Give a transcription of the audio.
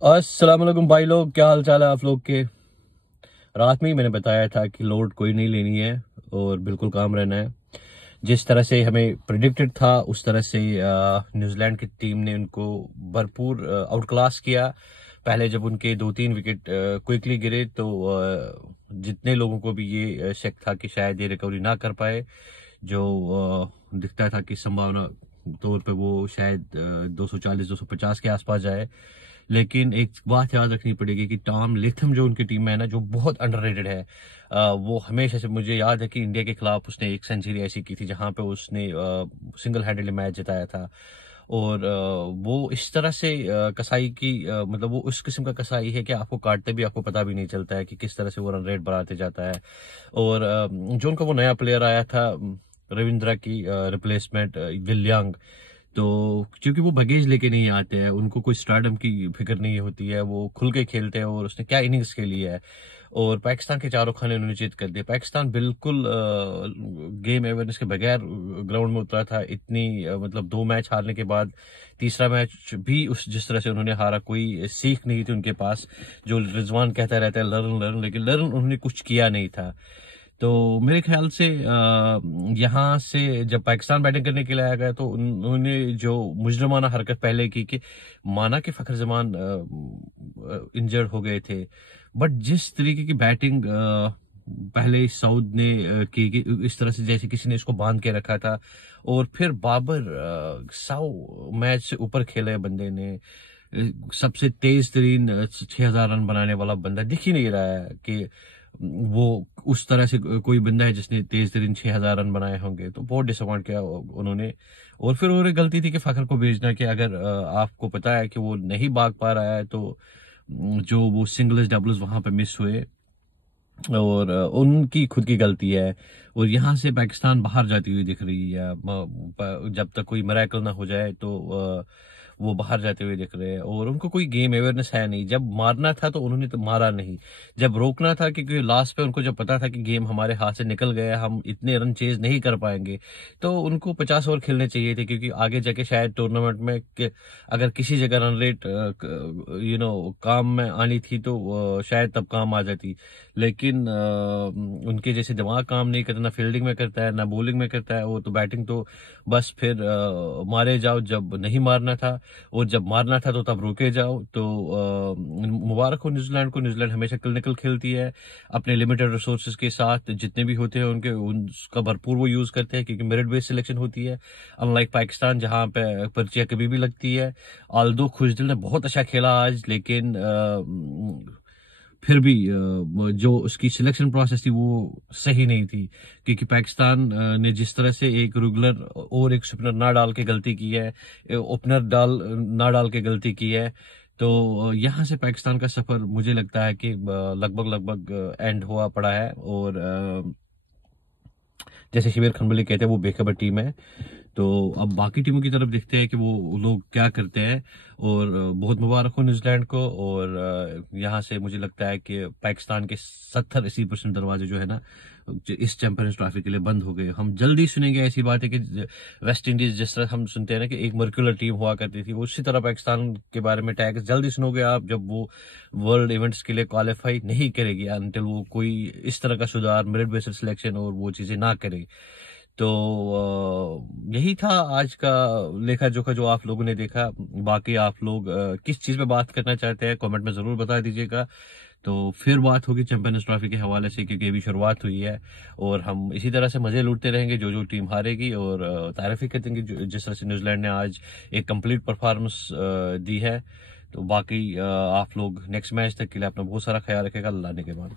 अस्सलाम वालेकुम भाई लोग, क्या हाल चाल है आप लोग के। रात में ही मैंने बताया था कि लोड कोई नहीं लेनी है और बिल्कुल काम रहना है। जिस तरह से हमें प्रिडिक्टेड था उस तरह से न्यूजीलैंड की टीम ने उनको भरपूर आउट क्लास किया। पहले जब उनके 2-3 विकेट क्विकली गिरे तो जितने लोगों को भी ये शक था कि शायद ये रिकवरी ना कर पाए, जो दिखता था कि संभावना तौर पे वो शायद 240-250 के आसपास जाए। लेकिन एक बात याद रखनी पड़ेगी कि टॉम लेथम जो उनकी टीम में है ना, जो बहुत अंडररेटेड है। वो हमेशा से, मुझे याद है कि इंडिया के खिलाफ उसने एक सेंचुरी ऐसी की थी जहां पे उसने सिंगल हैंडेडली मैच जिताया था। और वो इस तरह से कसाई की मतलब वो उस किस्म का कसाई है कि आपको काटते भी आपको पता भी नहीं चलता है कि किस तरह से वो रन रेट बढ़ाते जाता है। और जो उनका वो नया प्लेयर आया था रविंद्रा की रिप्लेसमेंट विलियंग, तो क्योंकि वो बगेज लेके नहीं आते हैं, उनको कोई स्टारडम की फिक्र नहीं होती है, वो खुल के खेलते हैं। और उसने क्या इनिंग्स खेली है। और पाकिस्तान के चारों खाने उन्होंने जीत कर दिए। पाकिस्तान बिल्कुल गेम अवेयरनेस के बगैर ग्राउंड में उतरा था। इतनी मतलब 2 मैच हारने के बाद तीसरा मैच भी उस जिस तरह से उन्होंने हारा, कोई सीख नहीं थी उनके पास। जो रिजवान कहता रहता है लर्न लर्न, लेकिन लर्न उन्होंने कुछ किया नहीं था। तो मेरे ख्याल से यहाँ से जब पाकिस्तान बैटिंग करने के लिए आया गया तो उन्होंने जो मुजरमाना हरकत पहले की कि माना कि फखर जमान इंजर्ड हो गए थे, बट जिस तरीके की बैटिंग पहले सऊद ने की कि इस तरह से जैसे किसी ने इसको बांध के रखा था। और फिर बाबर 100 मैच से ऊपर खेले बंदे ने, सबसे तेज तरीन 6,000 रन बनाने वाला बंदा दिख ही नहीं रहा है कि वो उस तरह से कोई बंदा है जिसने तेज तरीन 6,000 रन बनाए होंगे। तो बहुत डिसअपॉइंट किया उन्होंने। और फिर उन्होंने गलती थी कि फखर को भेजना, कि अगर आपको पता है कि वो नहीं भाग पा रहा है तो जो वो सिंगल्स डबल्स वहां पे मिस हुए और उनकी खुद की गलती है। और यहाँ से पाकिस्तान बाहर जाती हुई दिख रही है। जब तक कोई मिरेकल ना हो जाए तो वो बाहर जाते हुए दिख रहे हैं। और उनको कोई गेम अवेयरनेस है नहीं। जब मारना था तो उन्होंने तो मारा नहीं, जब रोकना था क्योंकि लास्ट पे उनको जब पता था कि गेम हमारे हाथ से निकल गया, हम इतने रन चेज नहीं कर पाएंगे, तो उनको 50 ओवर खेलने चाहिए थे। क्योंकि आगे जाके शायद टूर्नामेंट में अगर किसी जगह रन रेट काम में आनी थी तो शायद तब काम आ जाती। लेकिन उनके जैसे दिमाग काम नहीं करता, ना फील्डिंग में करता है ना बॉलिंग में करता है। वो तो बैटिंग तो बस फिर मारे जाओ जब नहीं मारना था, और जब मारना था तो तब रोके जाओ। तो मुबारक हो न्यूजीलैंड को। न्यूजीलैंड हमेशा क्लिनिकल खेलती है, अपने लिमिटेड रिसोर्सेज के साथ जितने भी होते हैं उनके उसका भरपूर वो यूज करते हैं, क्योंकि मेरिट बेस्ड सिलेक्शन होती है, अनलाइक पाकिस्तान जहां पे पर्चियां कभी भी लगती है। आल्दो खुशदिल ने बहुत अच्छा खेला आज, लेकिन फिर भी जो उसकी सिलेक्शन प्रोसेस थी वो सही नहीं थी। क्योंकि पाकिस्तान ने जिस तरह से एक रेगुलर और एक स्पिनर ना डाल के गलती की है, ओपनर ना डाल के गलती की है, तो यहाँ से पाकिस्तान का सफर मुझे लगता है कि लगभग एंड हुआ पड़ा है। और जैसे शिविर खनबली कहते हैं वो बेखबर टीम है। तो अब बाकी टीमों की तरफ देखते हैं कि वो लोग क्या करते हैं। और बहुत मुबारक हो न्यूजीलैंड को। और यहाँ से मुझे लगता है कि पाकिस्तान के 70-80% दरवाजे जो है ना इस चैंपियंस ट्रॉफी के लिए बंद हो गए। हम जल्दी सुनेंगे ऐसी बात है कि वेस्ट इंडीज जिस तरह हम सुनते हैं ना कि एक मर्कुलर टीम हुआ करती थी, उसी तरह पाकिस्तान के बारे में टैग जल्दी सुनोगे आप, जब वो वर्ल्ड इवेंट्स के लिए क्वालिफाई नहीं करेगी अनटिल वो कोई इस तरह का सुधार, मेरिट बेस्ड सिलेक्शन और वो चीजें ना करे। तो यही था आज का लेखा जोखा जो आप लोगों ने देखा। बाकी आप लोग किस चीज पे बात करना चाहते हैं कमेंट में जरूर बता दीजिएगा। तो फिर बात होगी चैंपियंस ट्रॉफी के हवाले से, क्योंकि अभी शुरुआत हुई है और हम इसी तरह से मजे लूटते रहेंगे जो जो टीम हारेगी। और तारीफ करते हैं कि जिस तरह से न्यूजीलैंड ने आज एक कंप्लीट परफॉर्मेंस दी है। तो बाकी आप लोग नेक्स्ट मैच तक के लिए अपना बहुत सारा ख्याल रखेगा। अल्लाह ने के बाद।